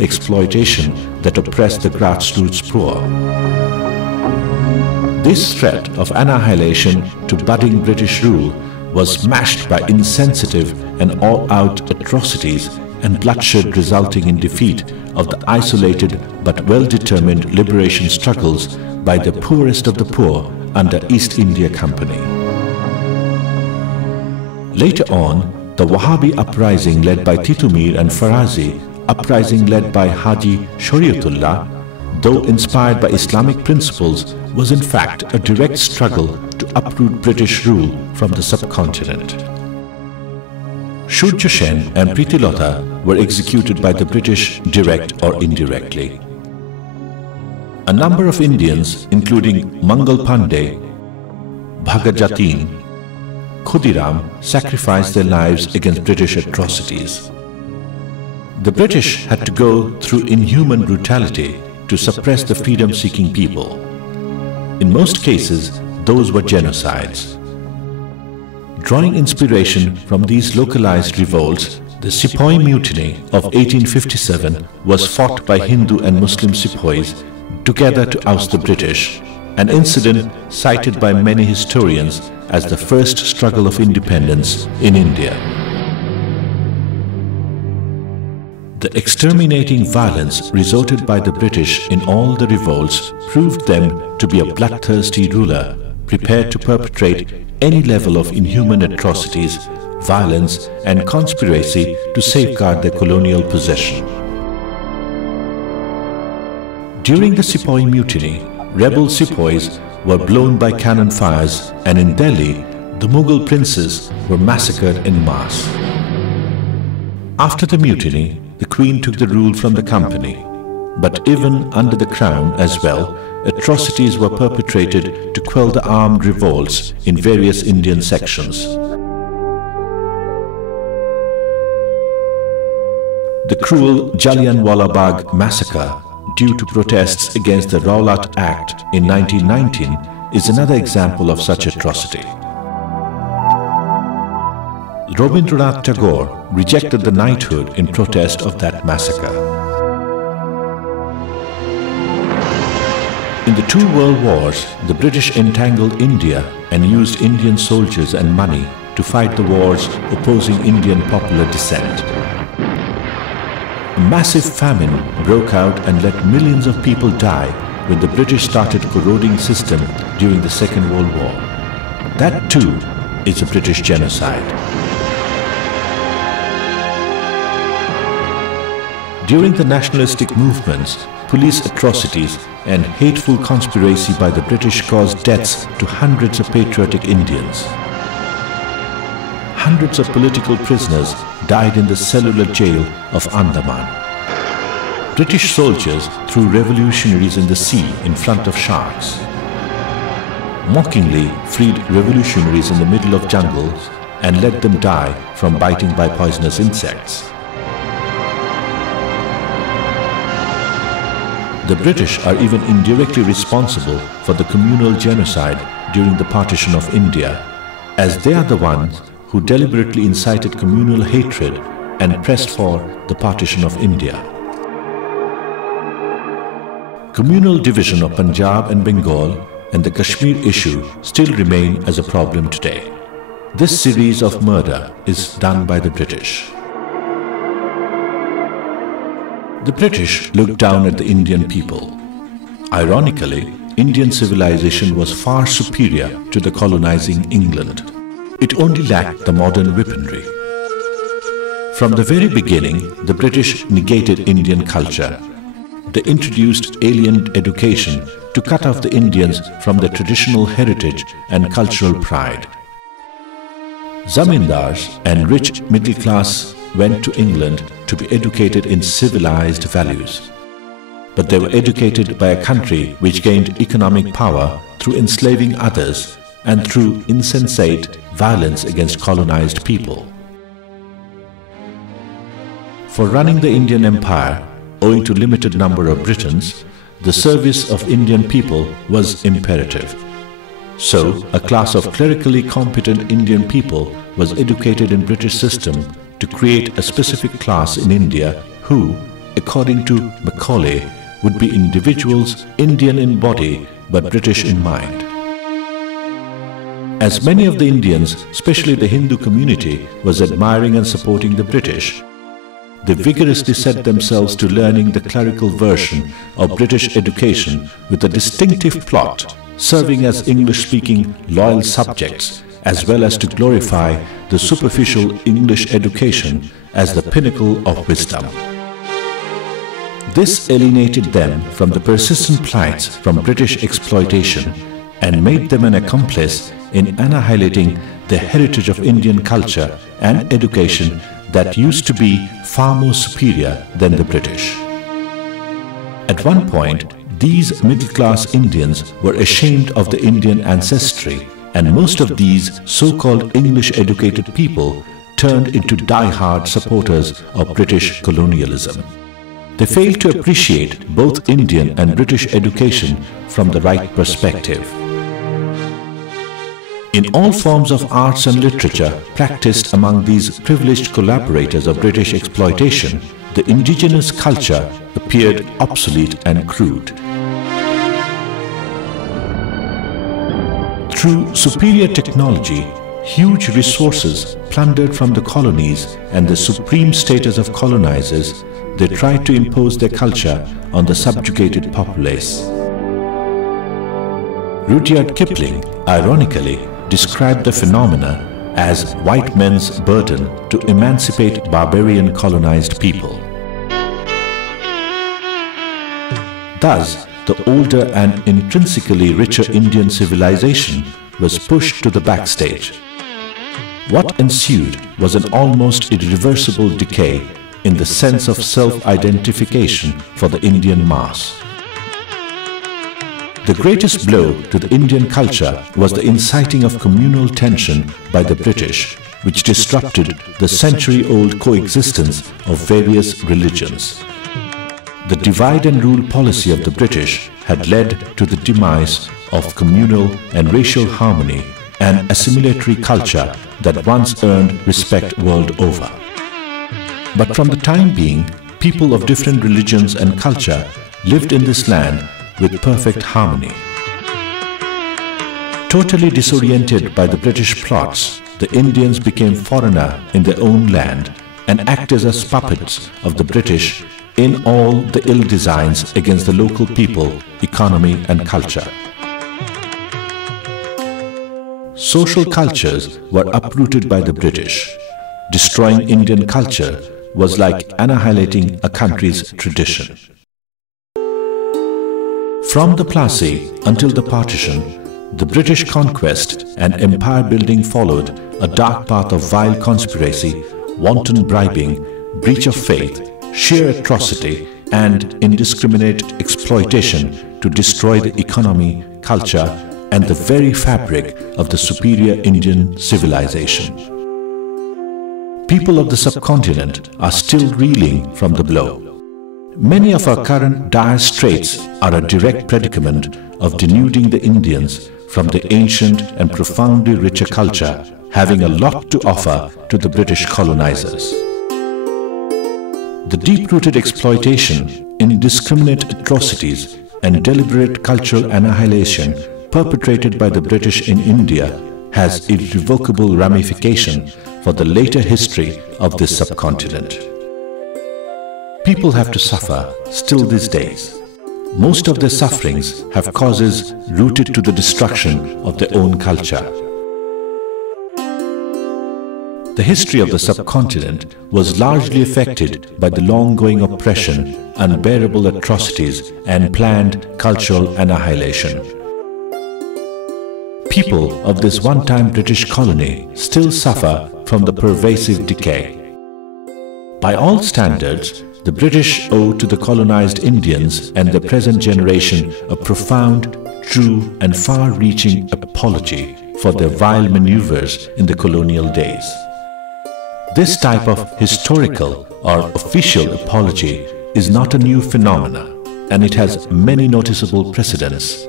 exploitation that oppressed the grassroots poor. This threat of annihilation to budding British rule was smashed by insensitive and all-out atrocities and bloodshed, resulting in defeat of the isolated but well-determined liberation struggles by the poorest of the poor under East India Company. Later on, the Wahhabi uprising led by Titumir and Farazi, uprising led by Haji Shariatullah, though inspired by Islamic principles, was in fact a direct struggle to uproot British rule from the subcontinent. Surya Sen and Pritilota were executed by the British direct or indirectly. A number of Indians, including Mangal Pandey, Bhagat Jatin, Khudiram, sacrificed their lives against British atrocities. The British had to go through inhuman brutality to suppress the freedom-seeking people. In most cases, those were genocides. Drawing inspiration from these localized revolts, the Sepoy Mutiny of 1857 was fought by Hindu and Muslim Sepoys together to oust the British, an incident cited by many historians as the first struggle of independence in India. The exterminating violence resorted by the British in all the revolts proved them to be a bloodthirsty ruler prepared to perpetrate any level of inhuman atrocities, violence and conspiracy to safeguard their colonial possession. During the Sepoy Mutiny, rebel sepoys were blown by cannon fires, and in Delhi, the Mughal princes were massacred en masse. After the mutiny, the Queen took the rule from the company, but even under the Crown as well, atrocities were perpetrated to quell the armed revolts in various Indian sections. The cruel Jallianwala Bagh massacre, due to protests against the Rowlatt Act in 1919, is another example of such atrocity. Rabindranath Tagore rejected the knighthood in protest of that massacre. In the two world wars, the British entangled India and used Indian soldiers and money to fight the wars opposing Indian popular dissent. A massive famine broke out and let millions of people die when the British started corroding system during the Second World War. That too is a British genocide. During the nationalistic movements, police atrocities and hateful conspiracy by the British caused deaths to hundreds of patriotic Indians. Hundreds of political prisoners died in the cellular jail of Andaman. British soldiers threw revolutionaries in the sea in front of sharks. Mockingly freed revolutionaries in the middle of jungles and let them die from biting by poisonous insects. The British are even indirectly responsible for the communal genocide during the partition of India, as they are the ones who deliberately incited communal hatred and pressed for the partition of India. Communal division of Punjab and Bengal and the Kashmir issue still remain as a problem today. This series of murder is done by the British. The British looked down at the Indian people. Ironically, Indian civilization was far superior to the colonizing England. It only lacked the modern weaponry. From the very beginning, the British negated Indian culture. They introduced alien education to cut off the Indians from their traditional heritage and cultural pride. Zamindars and rich middle class went to England to be educated in civilized values. But they were educated by a country which gained economic power through enslaving others and through insensate violence against colonized people. For running the Indian Empire, owing to limited number of Britons, the service of Indian people was imperative. So, a class of clerically competent Indian people was educated in British system to create a specific class in India who, according to Macaulay, would be individuals Indian in body but British in mind. As many of the Indians, especially the Hindu community, was admiring and supporting the British, they vigorously set themselves to learning the clerical version of British education with a distinctive plot, serving as English-speaking loyal subjects, as well as to glorify the superficial English education as the pinnacle of wisdom. This alienated them from the persistent plights from British exploitation and made them an accomplice in annihilating the heritage of Indian culture and education that used to be far more superior than the British. At one point, these middle-class Indians were ashamed of the Indian ancestry, and most of these so-called English-educated people turned into die-hard supporters of British colonialism. They failed to appreciate both Indian and British education from the right perspective. In all forms of arts and literature practiced among these privileged collaborators of British exploitation, the indigenous culture appeared obsolete and crude. Through superior technology, huge resources plundered from the colonies and the supreme status of colonizers, they tried to impose their culture on the subjugated populace. Rudyard Kipling, ironically, described the phenomena as white men's burden to emancipate barbarian colonized people. Thus, the older and intrinsically richer Indian civilization was pushed to the backstage. What ensued was an almost irreversible decay in the sense of self-identification for the Indian mass. The greatest blow to the Indian culture was the inciting of communal tension by the British, which disrupted the century-old coexistence of various religions. The divide and rule policy of the British had led to the demise of communal and racial harmony and assimilatory culture that once earned respect world over. But from the time being, people of different religions and culture lived in this land with perfect harmony. Totally disoriented by the British plots, the Indians became foreigner in their own land and acted as puppets of the British in all the ill designs against the local people, economy and culture. Social cultures were uprooted by the British. Destroying Indian culture was like annihilating a country's tradition. From the Plassey until the partition, the British conquest and empire building followed a dark path of vile conspiracy, wanton bribing, breach of faith, sheer atrocity and indiscriminate exploitation to destroy the economy, culture and the very fabric of the superior Indian civilization. People of the subcontinent are still reeling from the blow. Many of our current dire straits are a direct predicament of denuding the Indians from the ancient and profoundly richer culture, having a lot to offer to the British colonizers. The deep-rooted exploitation, indiscriminate atrocities and deliberate cultural annihilation perpetrated by the British in India has irrevocable ramification for the later history of this subcontinent. People have to suffer still these days. Most of their sufferings have causes rooted to the destruction of their own culture. The history of the subcontinent was largely affected by the long-going oppression, unbearable atrocities and planned cultural annihilation. People of this one-time British colony still suffer from the pervasive decay. By all standards, the British owe to the colonized Indians and the present generation a profound, true and far-reaching apology for their vile maneuvers in the colonial days. This type of historical or official apology is not a new phenomenon, and it has many noticeable precedents.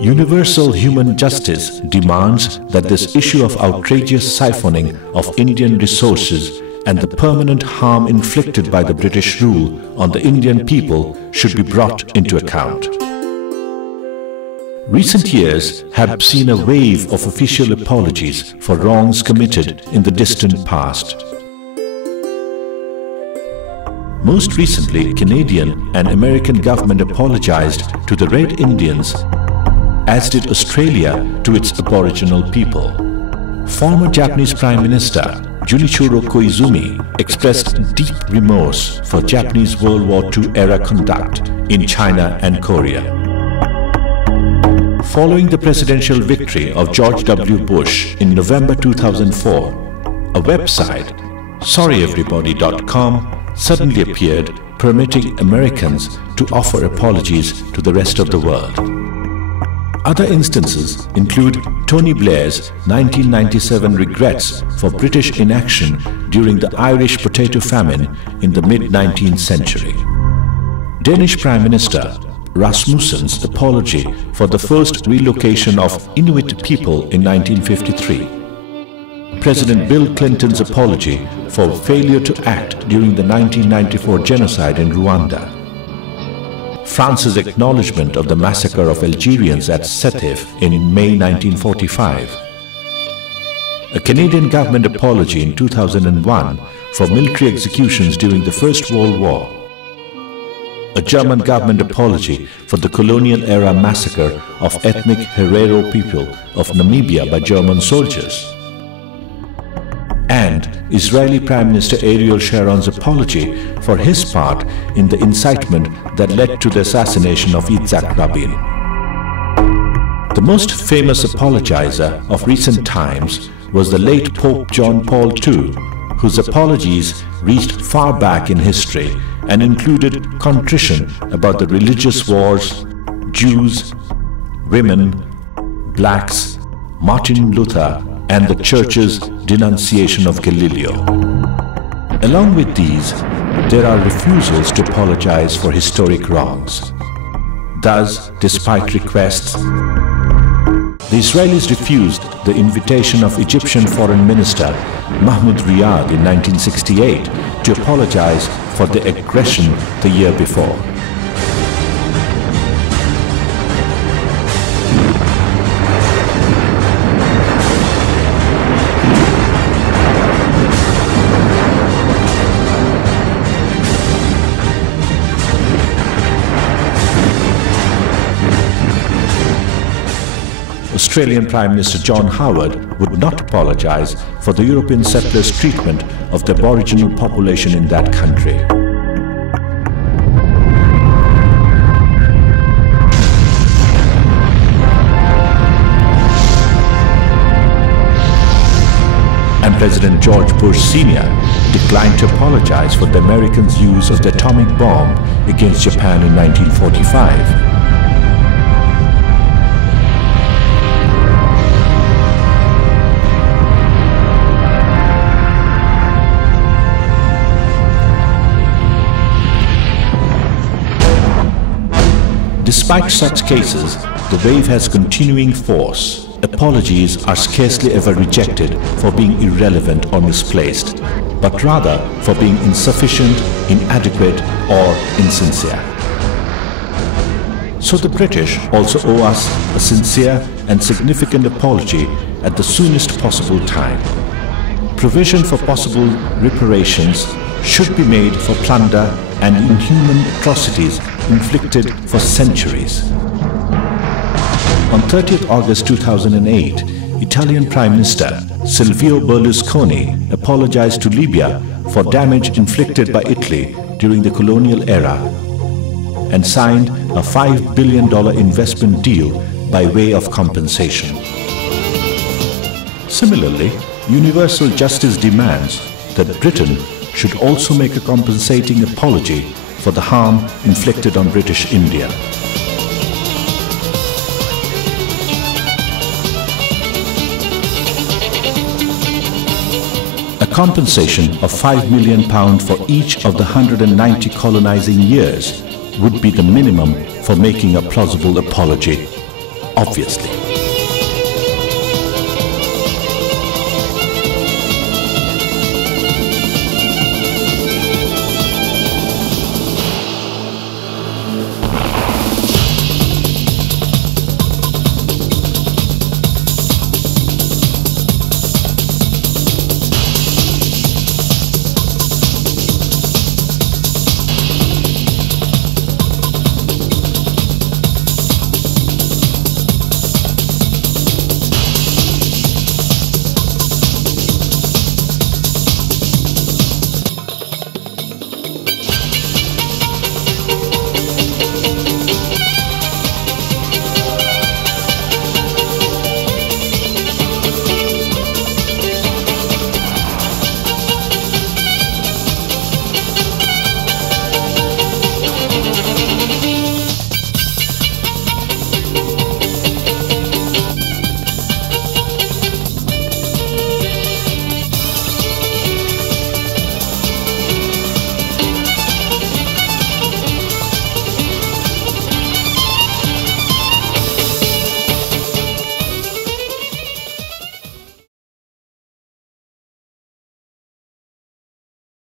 Universal human justice demands that this issue of outrageous siphoning of Indian resources and the permanent harm inflicted by the British rule on the Indian people should be brought into account. Recent years have seen a wave of official apologies for wrongs committed in the distant past. Most recently, Canadian and American government apologized to the Red Indians, as did Australia to its Aboriginal people. Former Japanese Prime Minister Junichiro Koizumi expressed deep remorse for Japanese World War II era conduct in China and Korea. Following the presidential victory of George W. Bush in November 2004, a website, sorryeverybody.com, suddenly appeared, permitting Americans to offer apologies to the rest of the world. Other instances include Tony Blair's 1997 regrets for British inaction during the Irish potato famine in the mid-19th century. Danish Prime Minister Rasmussen's apology for the first relocation of Inuit people in 1953. President Bill Clinton's apology for failure to act during the 1994 genocide in Rwanda. France's acknowledgement of the massacre of Algerians at Sétif in May 1945. A Canadian government apology in 2001 for military executions during the First World War. A German government apology for the colonial-era massacre of ethnic Herero people of Namibia by German soldiers. And Israeli Prime Minister Ariel Sharon's apology for his part in the incitement that led to the assassination of Yitzhak Rabin. The most famous apologizer of recent times was the late Pope John Paul II, whose apologies reached far back in history and included contrition about the religious wars, Jews, women, blacks, Martin Luther, and the Church's denunciation of Galileo. Along with these, there are refusals to apologize for historic wrongs. Thus, despite requests, the Israelis refused the invitation of Egyptian Foreign Minister Mahmoud Riyad in 1968 to apologize for the aggression the year before. Australian Prime Minister John Howard would not apologize for the European settlers' treatment of the Aboriginal population in that country. And President George Bush Sr. declined to apologize for the Americans' use of the atomic bomb against Japan in 1945. Despite such cases, the wave has continuing force. Apologies are scarcely ever rejected for being irrelevant or misplaced, but rather for being insufficient, inadequate, or insincere. So the British also owe us a sincere and significant apology at the soonest possible time. Provision for possible reparations should be made for plunder and inhuman atrocities inflicted for centuries. On 30th August 2008, Italian Prime Minister Silvio Berlusconi apologized to Libya for damage inflicted by Italy during the colonial era and signed a $5 billion investment deal by way of compensation. Similarly, universal justice demands that Britain should also make a compensating apology for the harm inflicted on British India. A compensation of £5 million for each of the 190 colonizing years would be the minimum for making a plausible apology, obviously.